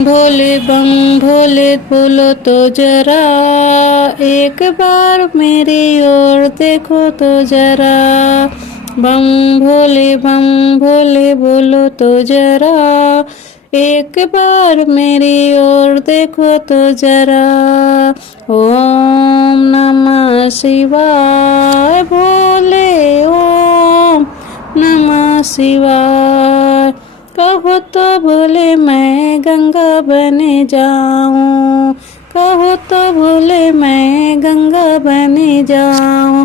भोले बम भोले बोलो तो जरा, एक बार मेरी ओर देखो तो जरा। बम भोले बोलो तो जरा, एक बार मेरी ओर देखो तो जरा। ओम नमः शिवाय भोले, ओम नमः शिवाय। कहो तो भोले मैं गंगा बने जाऊं, कहो तो भोले मैं गंगा बने जाऊं।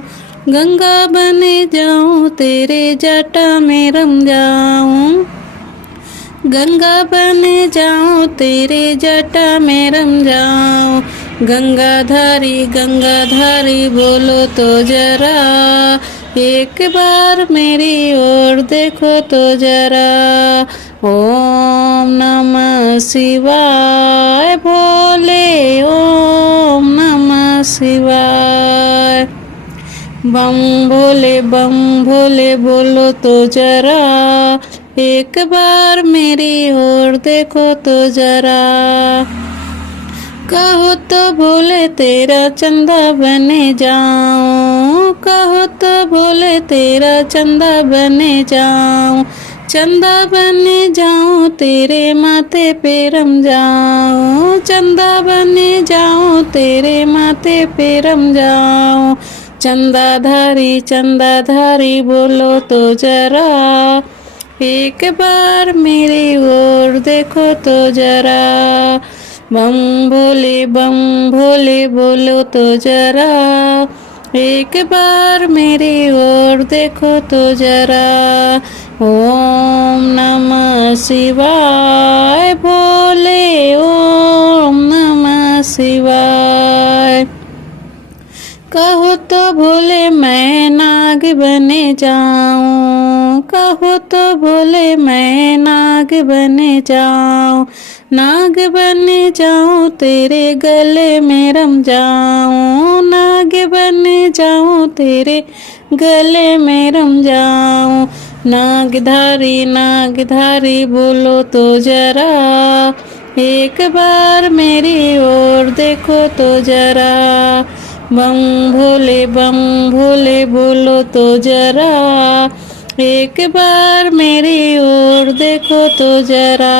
गंगा बने जाऊं तेरे जटा में रम जाऊं, गंगा बने जाऊं तेरे जटा में रम जाऊं। गंगाधारी बोलो तो जरा, एक बार मेरी ओर देखो तो जरा। ओम नमः शिवाय भोले, ओम नमः शिवाय। बम भोले बोलो तो जरा, एक बार मेरी ओर देखो तो जरा। कहो तो भोले तेरा चंदा बने जाऊं, कहो तो भोले तेरा चंदा बने जाऊं। चंदा बने जाऊं तेरे माथे पे रम जाऊं, चंदा बने जाऊं तेरे माथे पे रम जाऊं। चंदाधारी बोलो तो जरा, एक बार मेरी ओर देखो तो जरा। बम भोले बोलो तो जरा, एक बार मेरी ओर देखो तो जरा। ओम नमः शिवाय भोले, ओम नमः शिवाय। कहो तो भोले मैं नाग बने जाऊं, कहो तो भोले मैं नाग बने जाऊं। नाग बने जाऊं तेरे गले में रम जाऊं, नाग बने जाऊं तेरे गले में रम जाऊं। नागधारी बोलो तो जरा, एक बार मेरी ओर देखो तो जरा। बम भोले बोलो तो जरा, एक बार मेरी ओर देखो तो जरा।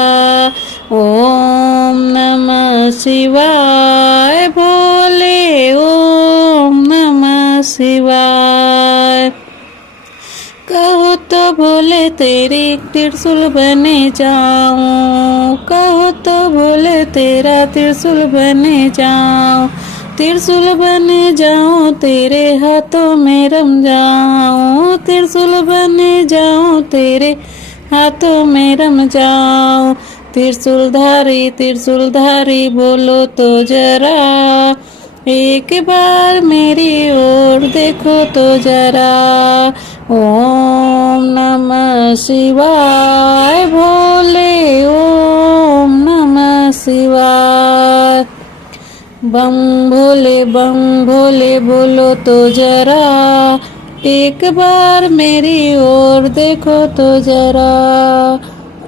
ओम नमः शिवाय भोले, ओम नमः शिवाय। कहो तो भोले तेरी त्रिशूल बने जाऊं, कहो तो भोले तेरा त्रिशूल बने जाऊं। त्रिशूल बने जाऊं तेरे हाथों में रम जाऊं, त्रिशूल बने जाऊं तेरे हाथों में रम जाऊं। त्रिशूलधारी बोलो तो जरा, एक बार मेरी ओर देखो तो जरा। ओम नमः शिवाय भोले, ओम नमः शिवाय। बम भोले बोलो तो जरा, एक बार मेरी ओर देखो तो जरा।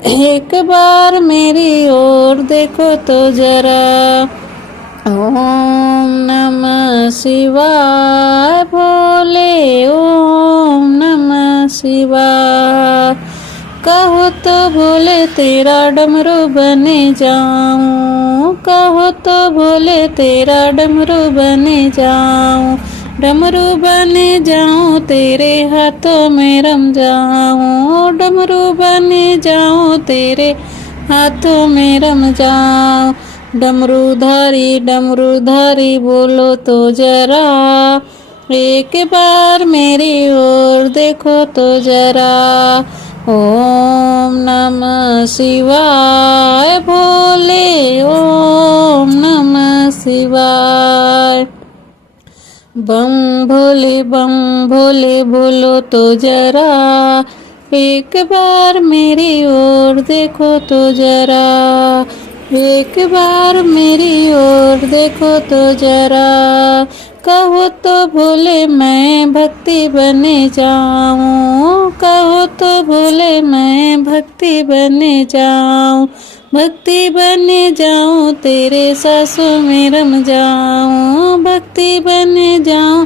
एक बार मेरी ओर देखो तो जरा। ओम नमः शिवाय भोले, ओम नमः शिवाय। कहो तो भोले तेरा डमरू बने जाऊं, कहो तो भोले तेरा डमरू बने जाऊं। डमरू बने जाऊं तेरे हाथों में रम जाऊं, डमरू बने जाऊं तेरे हाथों में रम जाऊं। डमरूधारी बोलो तो जरा, एक बार मेरी ओर देखो तो जरा। ओम नमः शिवाय भोले, ओम नमः शिवाय। बम भोले बोलो तो जरा, एक बार मेरी ओर देखो तो जरा। एक बार मेरी ओर देखो तो जरा। कहो तो भोले मैं भक्ति बने जाऊं, कहो तो भोले मैं भक्ति बने जाऊं। भक्ति बने जाऊं तेरे सांसों में रम जाऊं, भक्ति बने जाऊं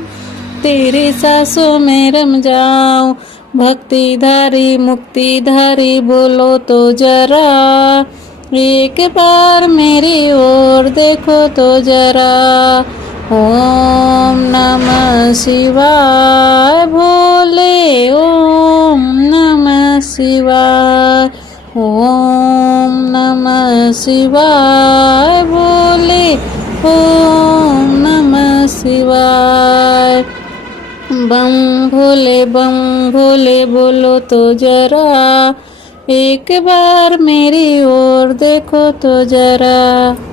तेरे सांसों में रम जाऊं। भक्ति धारी मुक्ति धारी बोलो तो जरा, एक बार मेरी ओर देखो तो जरा। ओम नमः शिवाय भोले, ओम नमः शिवाय, ओम नमः शिवाय भोले, ओम नमः शिवाय। बम भोले बोलो तो जरा, एक बार मेरी ओर देखो तो जरा।